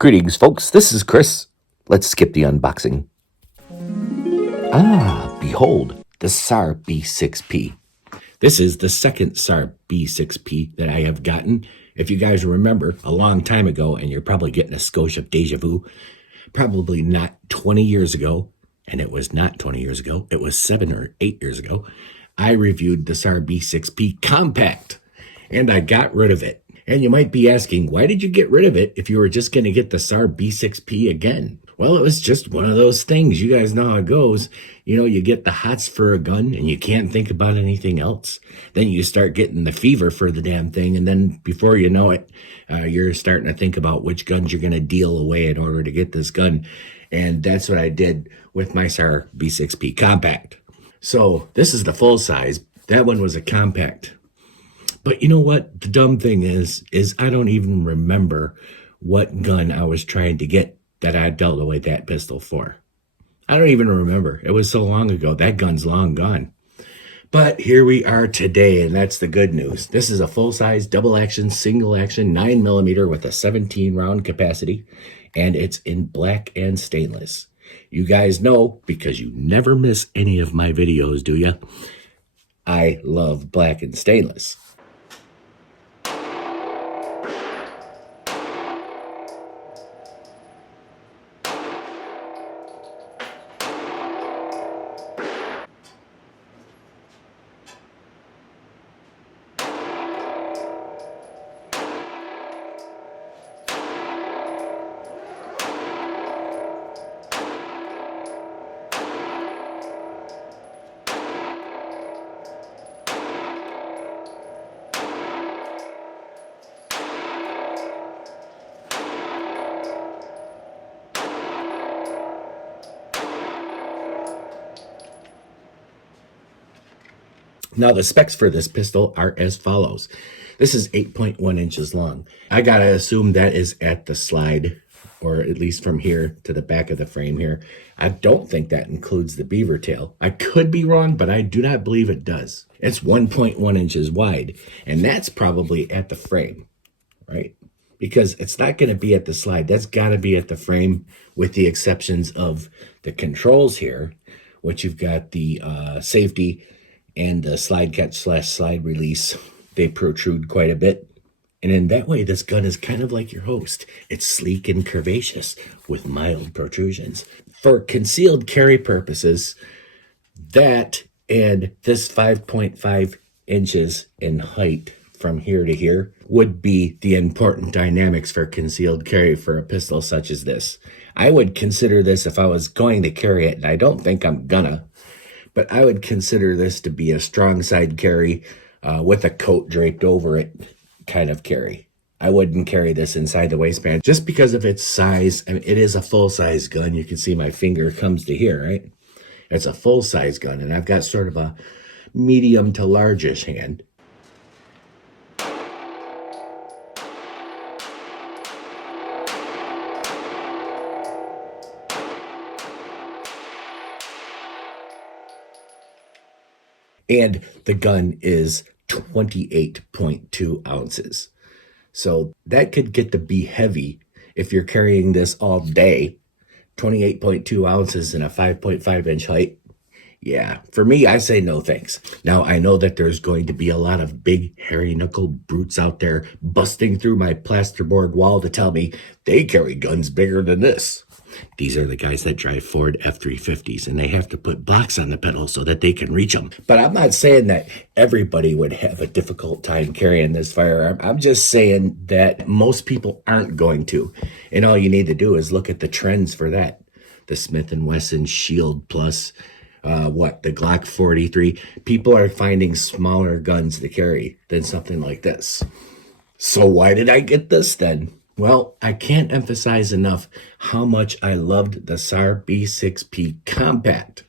Greetings, folks. This is Chris. Let's skip the unboxing. Behold, the SAR B6P. This is the second SAR B6P that I have gotten. If you guys remember, a long time ago, and you're probably getting a skosh of deja vu, probably not 20 years ago, and it was not 20 years ago, it was 7 or 8 years ago, I reviewed the SAR B6P Compact, and I got rid of it. And you might be asking, why did you get rid of it if you were just going to get the SAR B6P again? Well, it was just one of those things. You guys know how it goes. You know, you get the hots for a gun and you can't think about anything else. Then you start getting the fever for the damn thing. And then before you know it, you're starting to think about which guns you're going to deal away in order to get this gun. And that's what I did with my SAR B6P Compact. So this is the full size. That one was a compact. But you know what? The dumb thing is I don't even remember what gun I was trying to get that I dealt away that pistol for. I don't even remember. It was so long ago. That gun's long gone. But here we are today, and that's the good news. This is a full-size, double-action, single-action, 9mm with a 17-round capacity, and it's in black and stainless. You guys know, because you never miss any of my videos, do you? I love black and stainless. Now, the specs for this pistol are as follows. This is 8.1 inches long. I gotta assume that is at the slide, or at least from here to the back of the frame here. I don't think that includes the beaver tail. I could be wrong, but I do not believe it does. It's 1.1 inches wide, and that's probably at the frame, right? Because it's not gonna be at the slide. That's gotta be at the frame, with the exceptions of the controls here, which you've got the safety and the slide catch / slide release. They protrude quite a bit. And in that way, this gun is kind of like your host. It's sleek and curvaceous with mild protrusions. For concealed carry purposes, that and this 5.5 inches in height from here to here would be the important dynamics for concealed carry for a pistol such as this. I would consider this, if I was going to carry it, and I don't think I'm gonna, but I would consider this to be a strong side carry with a coat draped over it kind of carry. I wouldn't carry this inside the waistband just because of its size. I mean, it is a full-size gun. You can see my finger comes to here, right? It's a full-size gun, and I've got sort of a medium to largish hand. And the gun is 28.2 ounces. So that could get to be heavy if you're carrying this all day. 28.2 ounces and a 5.5 inch height. Yeah, for me, I say no thanks. Now, I know that there's going to be a lot of big, hairy-knuckled brutes out there busting through my plasterboard wall to tell me they carry guns bigger than this. These are the guys that drive Ford F-350s, and they have to put blocks on the pedal so that they can reach them. But I'm not saying that everybody would have a difficult time carrying this firearm. I'm just saying that most people aren't going to. And all you need to do is look at the trends for that. The Smith & Wesson Shield Plus, the Glock 43. People are finding smaller guns to carry than something like this. So why did I get this then? Well, I can't emphasize enough how much I loved the SAR B6P Compact.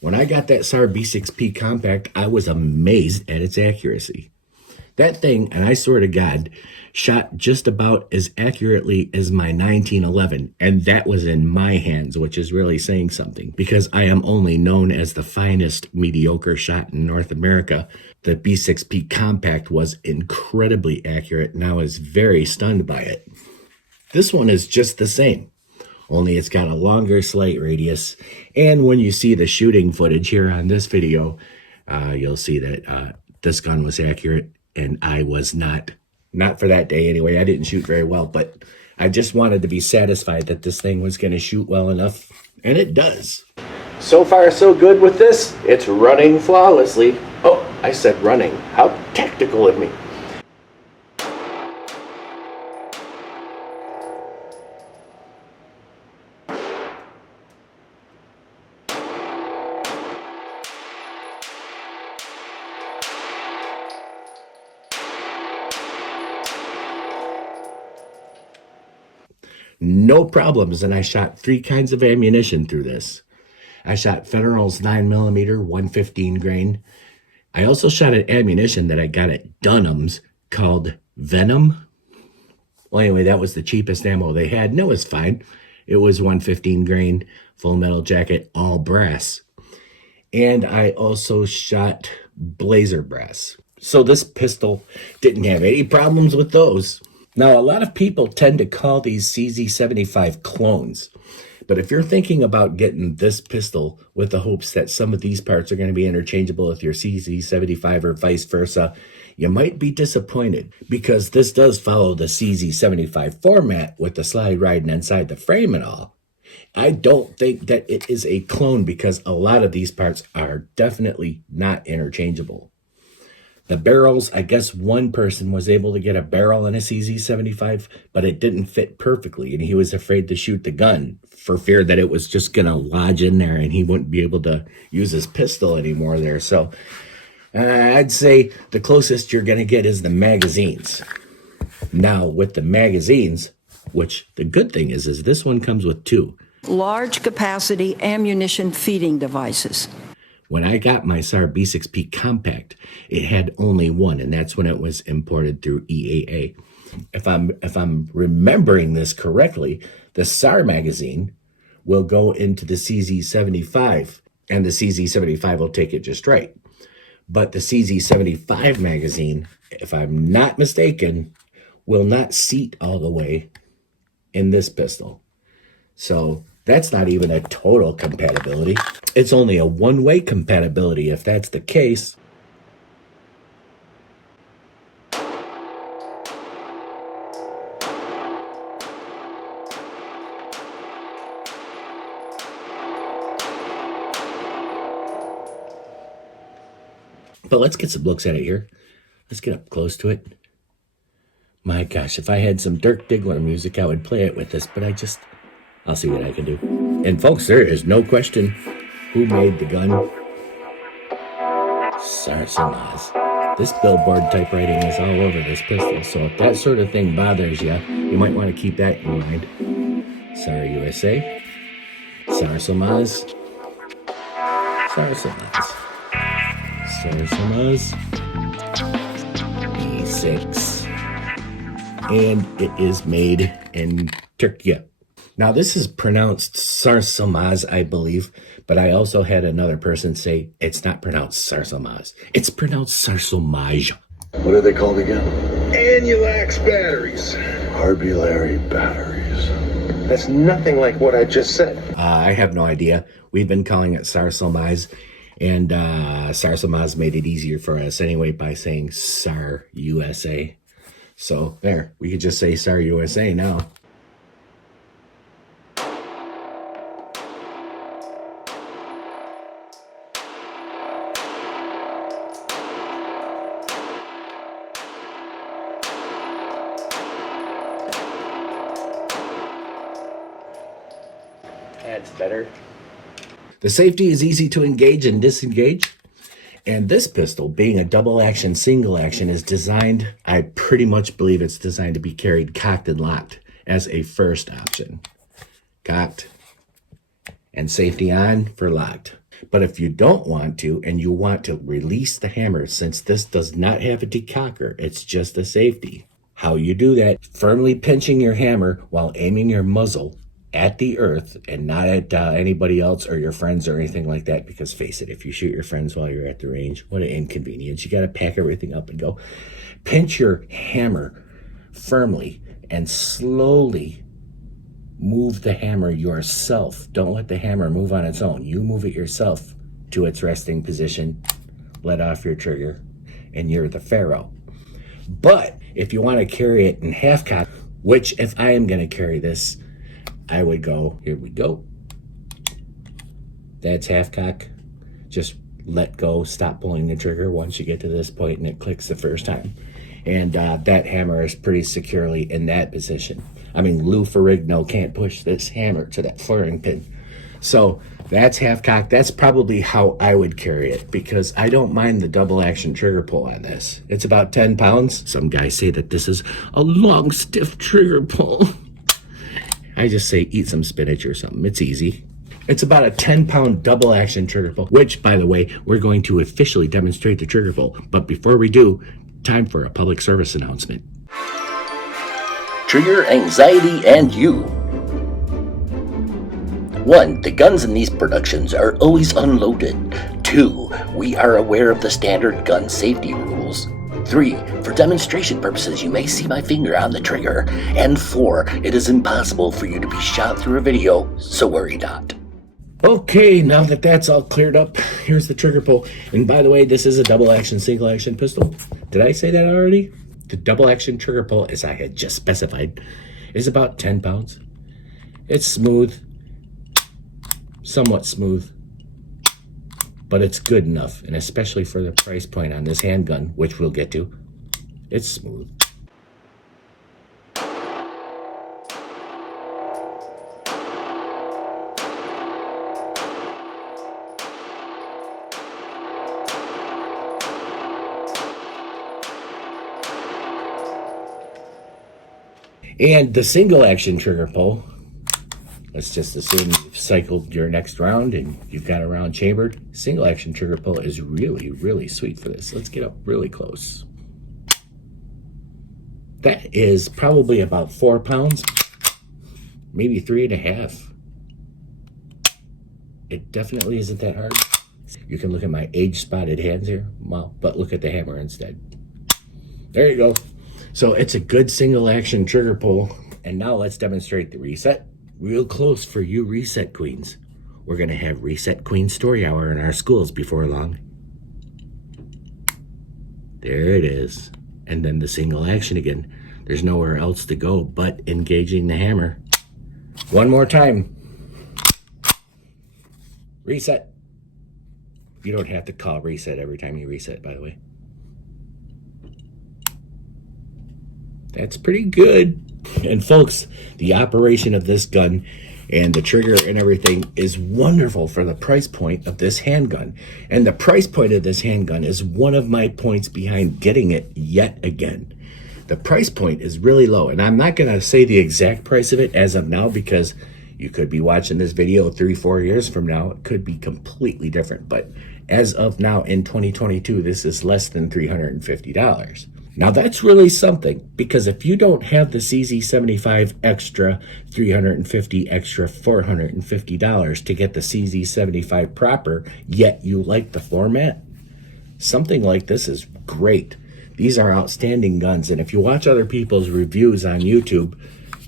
When I got that SAR B6P Compact, I was amazed at its accuracy. That thing, and I swear to God, shot just about as accurately as my 1911, and that was in my hands, which is really saying something, because I am only known as the finest mediocre shot in North America. The B6P Compact was incredibly accurate, and I was very stunned by it. This one is just the same, only it's got a longer sight radius. And when you see the shooting footage here on this video, you'll see that this gun was accurate, and I was not for that day anyway. I didn't shoot very well, but I just wanted to be satisfied that this thing was going to shoot well enough, and it does. So far, so good with this. It's running flawlessly. Oh, I said running. How tactical of me. No problems, and I shot 3 kinds of ammunition through this. I shot Federal's 9mm 115 grain. I also shot an ammunition that I got at Dunham's called Venom. Well, anyway, that was the cheapest ammo they had, and it was fine. It was 115 grain, full metal jacket, all brass. And I also shot blazer brass. So this pistol didn't have any problems with those. Now, a lot of people tend to call these CZ75 clones, but if you're thinking about getting this pistol with the hopes that some of these parts are going to be interchangeable with your CZ75 or vice versa, you might be disappointed, because this does follow the CZ75 format with the slide riding inside the frame and all. I don't think that it is a clone, because a lot of these parts are definitely not interchangeable. The barrels, I guess one person was able to get a barrel in a CZ75, but it didn't fit perfectly, and he was afraid to shoot the gun for fear that it was just going to lodge in there and he wouldn't be able to use his pistol anymore there. So I'd say the closest you're going to get is the magazines. Now, with the magazines, which the good thing is this one comes with 2. Large capacity ammunition feeding devices. When I got my SAR B6P compact, it had only 1, and that's when it was imported through EAA. If I'm remembering this correctly, the SAR magazine will go into the CZ75, and the CZ75 will take it just right. But the CZ75 magazine, if I'm not mistaken, will not seat all the way in this pistol. So that's not even a total compatibility. It's only a one-way compatibility if that's the case. But let's get some looks at it here. Let's get up close to it. My gosh, if I had some Dirk Diggler music, I would play it with this, but I'll see what I can do. And folks, there is no question who made the gun. Sarsilmaz. This billboard typewriting is all over this pistol, so if that sort of thing bothers you, you might want to keep that in mind. SAR USA. Sarsilmaz. Sarsilmaz. Sarsilmaz B6. And it is made in Turkey. Now, this is pronounced Sarsilmaz, I believe, but I also had another person say it's not pronounced Sarsilmaz. It's pronounced Sarsilmaz. What are they called again? Annulax batteries. Arbulary batteries. That's nothing like what I just said. I have no idea. We've been calling it Sarsilmaz, and Sarsilmaz made it easier for us anyway by saying SAR USA. So there, we could just say SAR USA now. That's better. The safety is easy to engage and disengage. And this pistol, being a double action, single action, is designed, I pretty much believe it's designed to be carried cocked and locked as a first option. Cocked and safety on for locked. But if you don't want to, and you want to release the hammer, since this does not have a decocker, it's just a safety. How you do that, firmly pinching your hammer while aiming your muzzle at the earth and not at anybody else or your friends or anything like that, because face it, if you shoot your friends while you're at the range, what an inconvenience. You got to pack everything up and go. Pinch your hammer firmly and slowly move the hammer yourself. Don't let the hammer move on its own. You move it yourself to its resting position, let off your trigger, and you're the pharaoh. But if you want to carry it in half cock, which if I am going to carry this, I would go, here we go. That's half cock. Just let go, stop pulling the trigger once you get to this point and it clicks the first time. And that hammer is pretty securely in that position. I mean, Lou Ferrigno can't push this hammer to that flaring pin. So that's half cock. That's probably how I would carry it because I don't mind the double action trigger pull on this. It's about 10 pounds. Some guys say that this is a long, stiff trigger pull. I just say eat some spinach or something. It's easy. It's about a 10-pound double action trigger pull, which, by the way, we're going to officially demonstrate the trigger pull. But before we do, time for a public service announcement. Trigger anxiety and you. 1. The guns in these productions are always unloaded. 2. We are aware of the standard gun safety rules. 3. For demonstration purposes, you may see my finger on the trigger. And 4. It is impossible for you to be shot through a video, so worry not. Okay, now that that's all cleared up, here's the trigger pull. And by the way, this is a double action, single action pistol. Did I say that already? The double action trigger pull, as I had just specified, is about 10 pounds. It's smooth, somewhat smooth, but it's good enough. And especially for the price point on this handgun, which we'll get to, it's smooth. And the single action trigger pull, let's just assume you've cycled your next round and you've got a round chambered. Single action trigger pull is really, really sweet for this. Let's get up really close. That is probably about 4 pounds, maybe 3.5. It definitely isn't that hard. You can look at my age spotted hands here, well, but look at the hammer instead. There you go. So it's a good single action trigger pull. And now let's demonstrate the reset. Real close for you reset queens. We're going to have Reset Queen Story Hour in our schools before long. There it is. And then the single action again. There's nowhere else to go but engaging the hammer. One more time. Reset. You don't have to call reset every time you reset, by the way. That's pretty good. And folks, the operation of this gun and the trigger and everything is wonderful for the price point of this handgun. And the price point of this handgun is one of my points behind getting it yet again. The price point is really low. And I'm not going to say the exact price of it as of now because you could be watching this video 3-4 years from now. It could be completely different. But as of now in 2022, this is less than $350. Now that's really something, because if you don't have the CZ75 extra, $350 extra, $450 to get the CZ75 proper, yet you like the floor mat, something like this is great. These are outstanding guns, and if you watch other people's reviews on YouTube,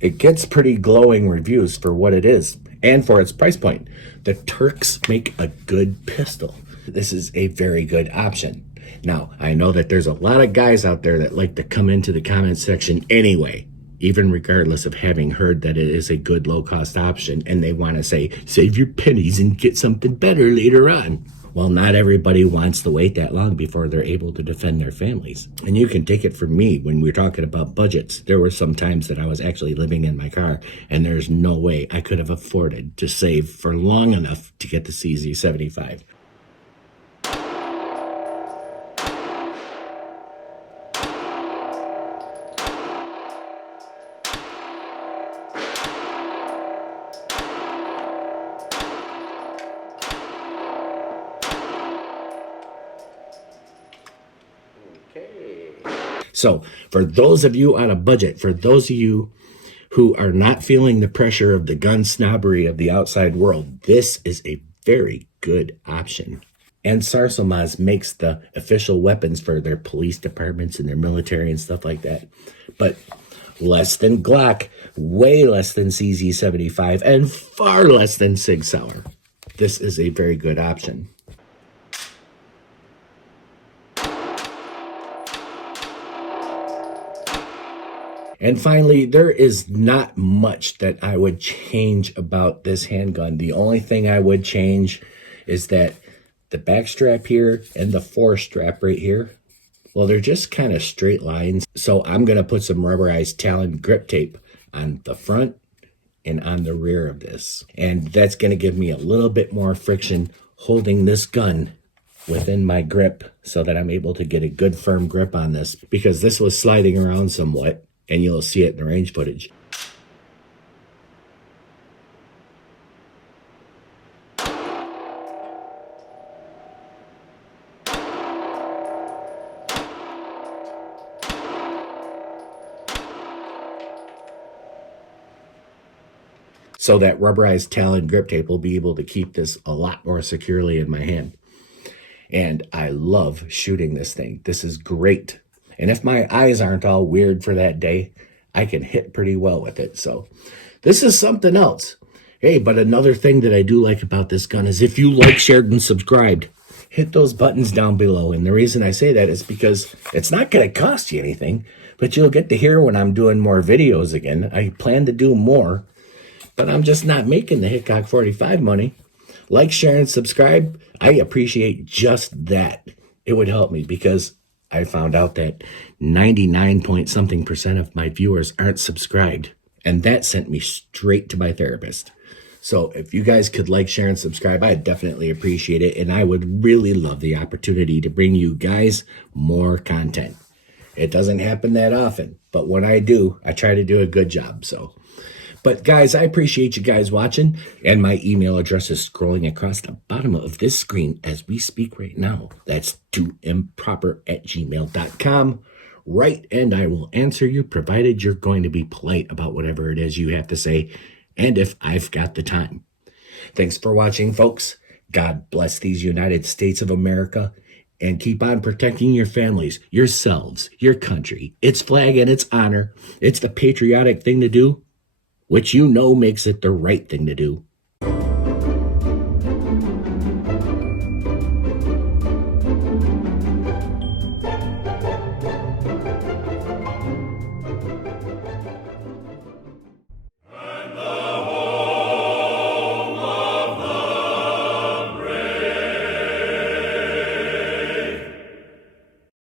it gets pretty glowing reviews for what it is and for its price point. The Turks make a good pistol. This is a very good option. Now, I know that there's a lot of guys out there that like to come into the comment section anyway, even regardless of having heard that it is a good low-cost option, and they want to say, save your pennies and get something better later on. Well, not everybody wants to wait that long before they're able to defend their families. And you can take it from me when we're talking about budgets. There were some times that I was actually living in my car, and there's no way I could have afforded to save for long enough to get the CZ75. So for those of you on a budget, for those of you who are not feeling the pressure of the gun snobbery of the outside world, this is a very good option. And Sarsilmaz makes the official weapons for their police departments and their military and stuff like that. But less than Glock, way less than CZ75, and far less than Sig Sauer. This is a very good option. And finally, there is not much that I would change about this handgun. The only thing I would change is that the back strap here and the forestrap right here, well, they're just kind of straight lines. So I'm going to put some rubberized Talon grip tape on the front and on the rear of this. And that's going to give me a little bit more friction holding this gun within my grip so that I'm able to get a good firm grip on this, because this was sliding around somewhat. And you'll see it in the range footage. So that rubberized Talon grip tape will be able to keep this a lot more securely in my hand. And I love shooting this thing. This is great. And if my eyes aren't all weird for that day, I can hit pretty well with it. So this is something else. Hey, but another thing that I do like about this gun is if you like, shared, and subscribed, hit those buttons down below. And the reason I say that is because it's not going to cost you anything, but you'll get to hear when I'm doing more videos again. I plan to do more, but I'm just not making the Hickok 45 money. Like, share, and subscribe. I appreciate just that. It would help me, because I found out that 99% of my viewers aren't subscribed. And that sent me straight to my therapist. So if you guys could like, share, and subscribe, I'd definitely appreciate it. And I would really love the opportunity to bring you guys more content. It doesn't happen that often, but when I do, I try to do a good job. But guys, I appreciate you guys watching, and my email address is scrolling across the bottom of this screen as we speak right now. That's doimproper@gmail.com. Write, and I will answer you, provided you're going to be polite about whatever it is you have to say, and if I've got the time. Thanks for watching, folks. God bless these United States of America, and keep on protecting your families, yourselves, your country, its flag and its honor. It's the patriotic thing to do, which you know makes it the right thing to do.